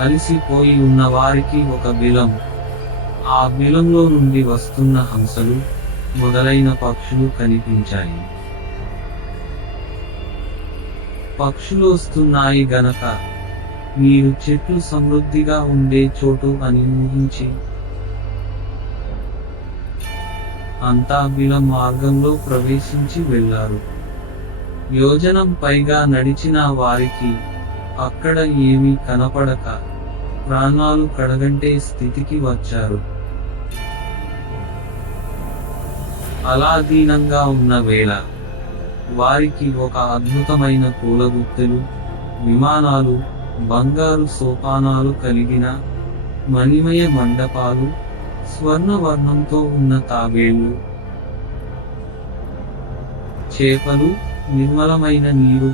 అలిసిపోయి ఉన్న వారికి ఒక బిలం. ఆ బిలంలో నుండి వస్తున్న హంసలు మొదలైన పక్షులు కనిపించాయి. పక్షులు వస్తున్నాయి గనక మీరు చెట్లు సమృద్ధిగా ఉండే చోటు అని ఊహించి అంతా బిల మార్గంలో ప్రవేశించి వెళ్ళారు. యోజనం పైగా నడిచిన వారికి అక్కడ ఏమీ కనపడక ప్రాణాలు కడగంటే స్థితికి వచ్చారు. అలా దీనంగా ఉన్న వేళ వారికి ఒక అద్భుతమైన పూలగుత్తెలు విమానాలు బంగారు సోపానాలు కలిగిన మణిమయ మండపాలు స్వర్ణవర్ణంతో ఉన్న తాబేళ్ళు చేపలు నిర్మలమైన నీరు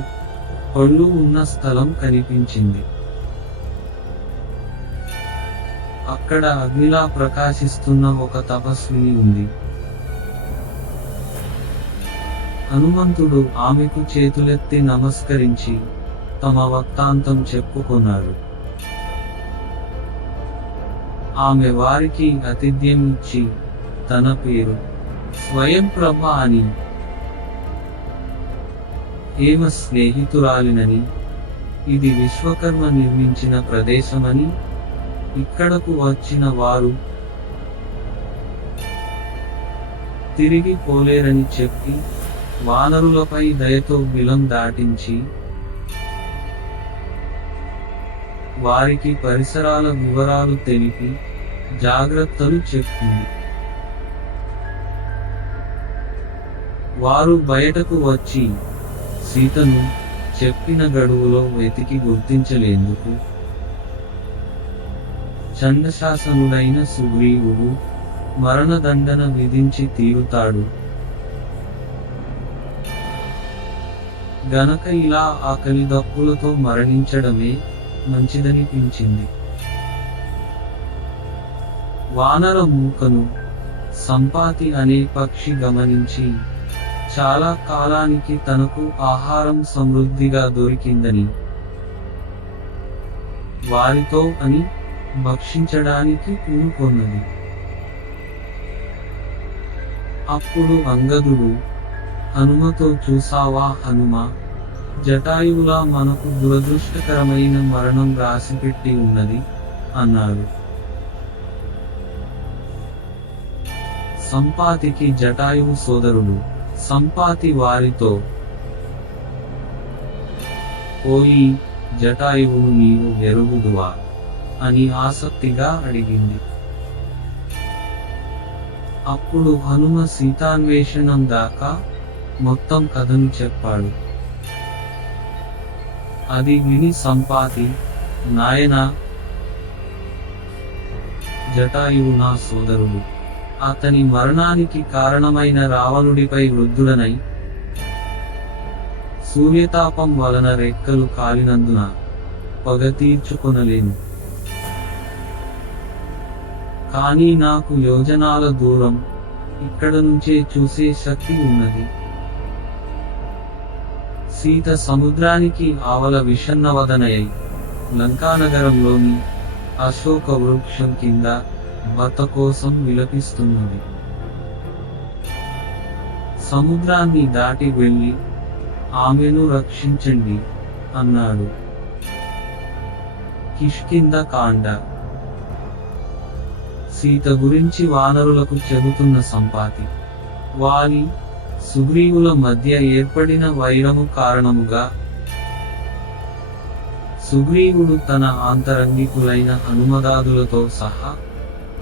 పళ్ళు ఉన్న స్థలం కనిపించింది. అక్కడ అగ్నిలా ప్రకాశిస్తున్న ఒక తపస్విని ఉంది. హనుమంతుడు ఆమెకు చేతులెత్తి నమస్కరించి తమ వక్తాంతం చెప్పుకున్నారు ఆమె వారికి అతిథ్యం ఇచ్చి తన పేరు స్వయం ప్రభ అని హేమ స్నేహితురాలినని? ఇది విశ్వకర్మ నిర్మించిన ప్రదేశమని? ఇక్కడకు వచ్చిన వారు తిరిగి పోలేరని చెప్పి వానరులపై దయతో బిలం దాటించి వారికి పరిసరాల వివరాలు తెలిపి జాగ్రత్తలు చెప్పింది. వారు బయటకు వచ్చి సీతను చెప్పిన గడువులో వెతికి గుర్తించలేందుకు చండశాసనుడైన సుగ్రీవుడు మరణదండన విధించి తీరుతాడు. గనక ఇలా ఆకలి దప్పులతో మరణించడమే మంచిదనిపించింది వానర మూకను సంపాతి అనే పక్షి గమనించి చాలా కాలానికి తనకు ఆహారం సమృద్ధిగా దొరికిందని వారితో అని భక్షించడానికి పూనుకొన్నది అప్పుడు అంగదుడు హనుమతో చూసావా హనుమ? జటాయువులా మనకు దురదృష్టకరమైన మరణం రాసిపెట్టి ఉన్నది అన్నాడు. సంపాతికి జటాయువు సోదరుడు. సంపాతి వారితో ఓయి జటాయువును నీవు ఎరుగుదువా అని ఆసక్తిగా అడిగింది. అప్పుడు హనుమ సీతాన్వేషణం దాకా మొత్తం కథను చెప్పాడు. అది విని సంపాతి నాయనా జటాయువు నా సోదరుడు అతని మరణానికి కారణమైన రావణుడిపై వృద్ధుడనై సూర్యతాపం వలన రెక్కలు కాలినందున పగ తీర్చుకొనలేను. కానీ నాకు యోజనాల దూరం ఇక్కడ నుంచే చూసే శక్తి ఉన్నది. సీత సముద్రానికి ఆవల విషన్నవదనయై లంకానగరంలోని అశోక వృక్షం కింద బత కోసం విలపిస్తున్నది. సముద్రాన్ని దాటి వెళ్ళి ఆమెను రక్షించండి అన్నాడు. కిష్కింద కాండ. సీత గురించి వానరులకు చెబుతున్న సంపాతి. వారి సుగ్రీవుల మధ్య ఏర్పడిన వైరము కారణముగా సుగ్రీవుడు తన ఆంతరంగికులైన హనుమదాదులతో సహా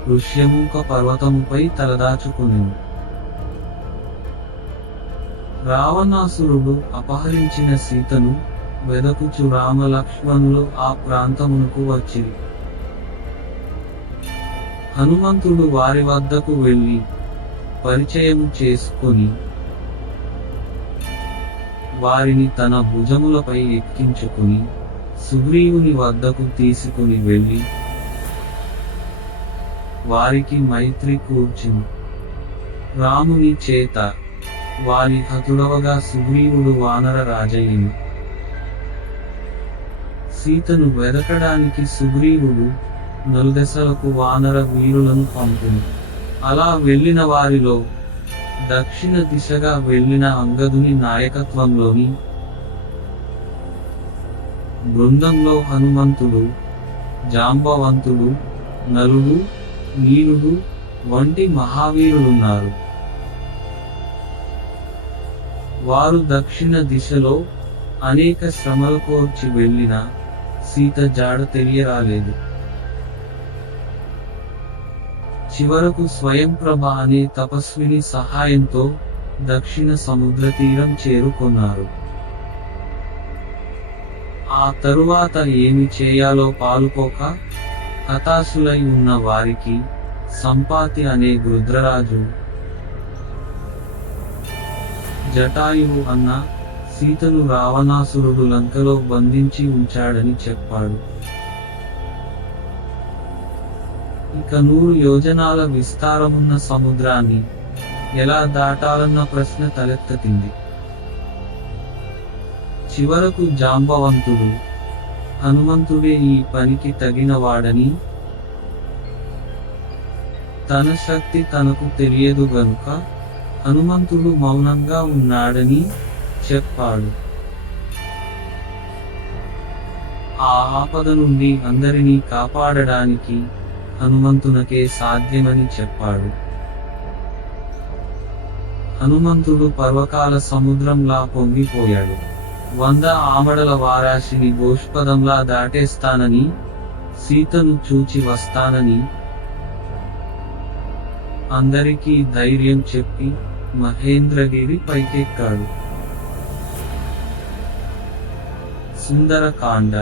ఋష్యముఖ పర్వతముపై తలదాచుకుని రావణాసురుడు అపహరించిన సీతను వెదకుచు రామలక్ష్మణులు ఆ ప్రాంతమునకు వచ్చిరి హనుమంతుడు వారి వద్దకు వెళ్ళి పరిచయం చేసుకొని వారిని తన భుజములపై ఎక్కించుకుని సుగ్రీవుని వద్దకు తీసుకుని వెళ్ళి వారికి మైత్రి కూర్చుని. రాముని చేత వారి హతుడవగా సుగ్రీవుడు వానర రాజయ్యను. సీతను వెదకడానికి సుగ్రీవుడు నలుదెసలకు వానర వీరులను పంపును. అలా వెళ్ళిన వారిలో దక్షిణ దిశగా వెళ్ళిన అంగదుని నాయకత్వంలోని బృందంలో హనుమంతుడు జాంబవంతుడు నలుడు నీలుడు వంటి మహావీరులున్నారు. వారు దక్షిణ దిశలో అనేక శ్రమలు కోర్చి వెళ్ళిన సీత జాడ తెలియరాలేదు. చివరకు స్వయంప్రభ అనే తపస్విని సహాయంతో దక్షిణ సముద్ర తీరం చేరుకున్నారు. ఆ తరువాత ఏమి చేయాలో పాలుపోక హతాశులై ఉన్న వారికి సంపాతి అనే రుద్రరాజు. జటాయువు అన్న సీతను రావణాసురుడు లంకలో బంధించి ఉంచాడని చెప్పాడు. ఇక నూరు యోజనాల విస్తారమున్న సముద్రాన్ని ఎలా దాటాలన్న ప్రశ్న తలెత్తతింది. చివరకు జాంబవంతుడు హనుమంతుడే ఈ పనికి తగినవాడని తన శక్తి తనకు తెలియదు గనుక హనుమంతుడు మౌనంగా ఉన్నాడని చెప్పాడు. ఆ ఆపద నుండి అందరినీ కాపాడడానికి హనుమంతునకే సాధ్యమని చెప్పాడు. హనుమంతుడు పర్వకాల సముద్రంలా పొంగిపోయాడు. వంద ఆమడల వారాశిని గోష్పదంలా దాటేస్తానని సీతను చూచి వస్తానని అందరికీ ధైర్యం చెప్పి మహేంద్రగిరి పైకెక్కాడు. సుందరకాండ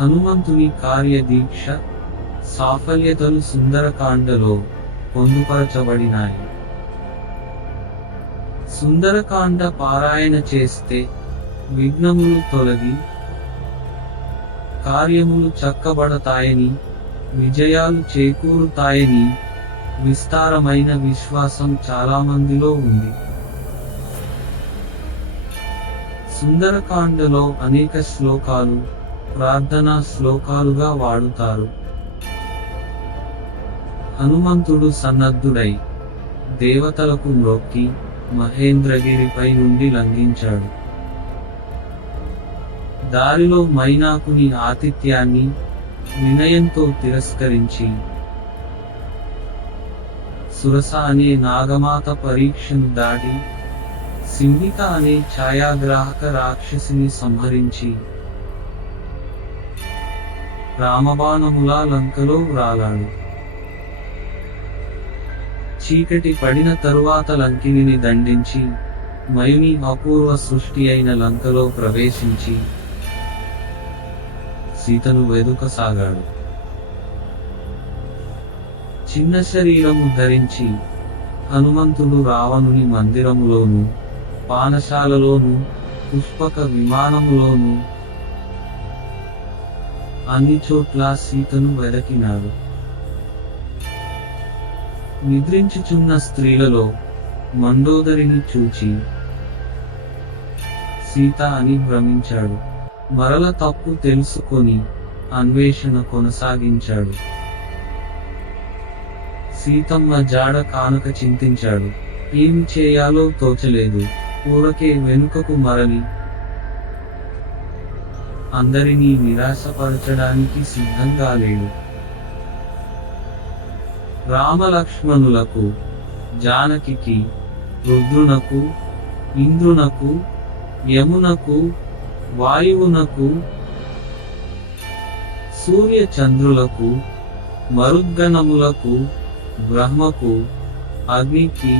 హనుమంతుని కార్యదీక్ష సాఫల్యతలు సుందరకాండలో పొందుపరచబడినాయి. సుందరకాండ పారాయణ చేస్తే విఘ్నములు తొలగి కార్యములు చక్కబడతాయని విజయాలు చేకూరుతాయని విస్తారమైన విశ్వాసం చాలామందిలో ఉంది. సుందరకాండలో అనేక శ్లోకాలు ప్రార్థనా శ్లోకాలుగా వాడుతారు. హనుమంతుడు సన్నద్ధుడై దేవతలకు లోకి మహేంద్రగిరిపై నుండి లంఘించాడు. దారిలో మైనాకుని ఆతిథ్యాన్ని వినయంతో తిరస్కరించి సురస అనే నాగమాత పరీక్షను దాటి సింహిక అనే ఛాయాగ్రాహక రాక్షసిని సంహరించి రామబాణములా లంకలో వ్రాలాడు. చీకటి పడిన తరువాత లంకిని దండించి మయుని అపూర్వ సృష్టి అయిన లంకలో ప్రవేశించి సీతను వెదుకసాగాడు. చిన్న శరీరము ధరించి హనుమంతుడు రావణుని మందిరములోను పానశాలలోను పుష్పక విమానములోను అన్ని చోట్ల సీతను వెదకినాడు. నిద్రించుచున్న స్త్రీలలో మండోదరిని చూచి సీత అని భ్రమించాడు. మరల తప్పు తెలుసుకొని అన్వేషణ కొనసాగించాడు. సీతమ్మ జాడ కానక చింతించాడు. ఏమి చేయాలో తోచలేదు. ఊరకే వెనుకకు మరలి అందరినీ నిరాశపరచడానికి సిద్ధంగా లేడు. రామలక్ష్మణులకు జానకికి రుద్రునకు ఇంద్రునకు యమునకు వాయువునకు సూర్యచంద్రులకు మరుద్గణములకు బ్రహ్మకు అగ్నికి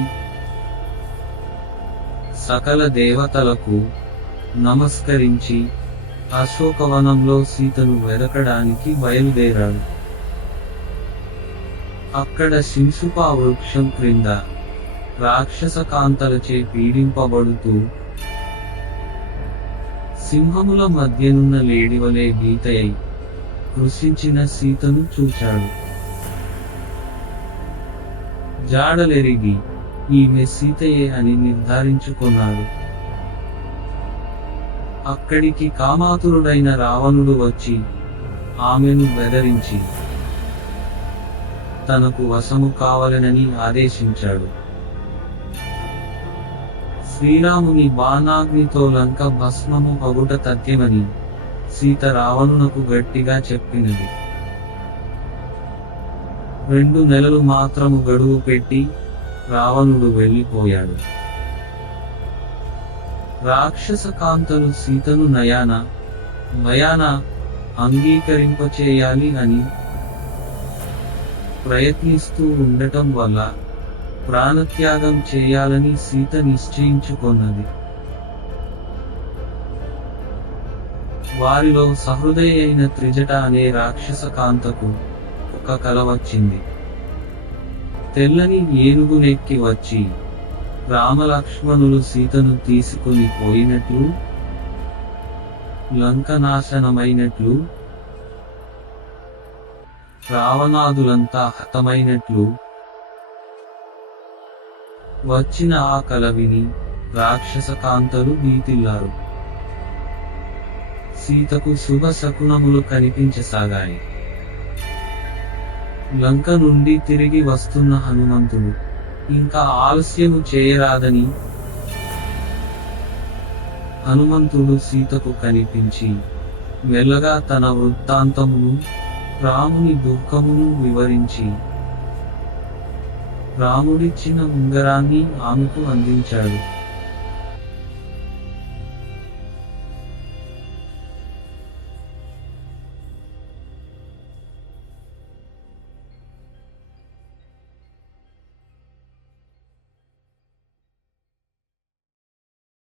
సకల దేవతలకు నమస్కరించి అశోకవనంలో సీతను వెదకడానికి బయలుదేరాడు. అక్కడ శింసుపా వృక్షం క్రింద రాక్షస కాంతలచే పీడింపబడుతూ సింహముల మధ్యనున్న లేడివలే గీతయై కృషించిన సీతను చూచాడు. జాడలెరిగి ఈమె సీతయే అని నిర్ధారించుకున్నాడు. అక్కడికి కామాతురుడైన రావణుడు వచ్చి ఆమెను బెదరించి తనకు వశము కావలనని ఆదేశించాడు. శ్రీరాముని బాణాగ్నితో లంక భస్మము పగుట తథ్యమని సీత రావణునకు గట్టిగా చెప్పినది. రెండు నెలలు మాత్రము గడువు పెట్టి రావణుడు వెళ్ళిపోయాడు. రాక్షస కాంతలు సీతను నయాన భయాన అంగీకరింపచేయాలి అని ప్రయత్నిస్తూ ఉండటం వల్ల ప్రాణత్యాగం చేయాలని సీత నిశ్చయించుకొన్నది. వారిలో సహృదయ అయిన త్రిజట అనే రాక్షస కాంతకు ఒక కల వచ్చింది. తెల్లని ఏనుగునెక్కి వచ్చి రామలక్ష్మణులు సీతను తీసుకుని పోయినట్లు లంక నాశనమైనట్లు రావణాదులంతా హతమైనట్లు వచ్చిన ఆ కల విని రాక్షస కాంతలు భీతిల్లారు. సీతకు శుభ శకునములు కనిపించసాగాయి. లంక నుండి తిరిగి వస్తున్న హనుమంతుడు ఇంకా ఆలస్యము చేయరాదని హనుమంతుడు సీతకు కనిపించి మెల్లగా తన వృత్తాంతమును రాముని దుఃఖమును వివరించి రాముడిచ్చిన ఉంగరాన్ని ఆమెకు అందించాడు.